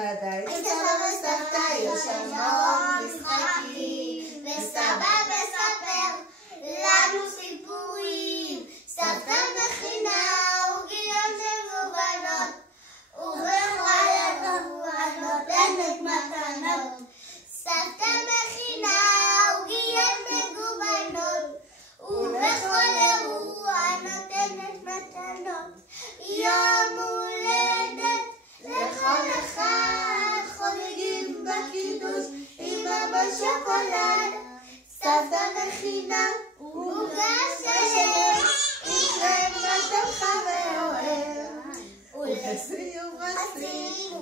בבית סבא וסבתא יושבות משחקים, וסבא מספר לנו סיפורים. סבתא מכינה עוגיות מגוונות, ובכל אירוע נותנת מתנות. סבתא מכינה עוגיות מגוונות, ובכל אירוע נותנת מתנות. יום הולדת לכל אחד, חוגגים בקידוש עם אבא שוקולד. סבתא מכינה עוגה שלם עם קרם מתוק חם ואוהב, ולסיום רצים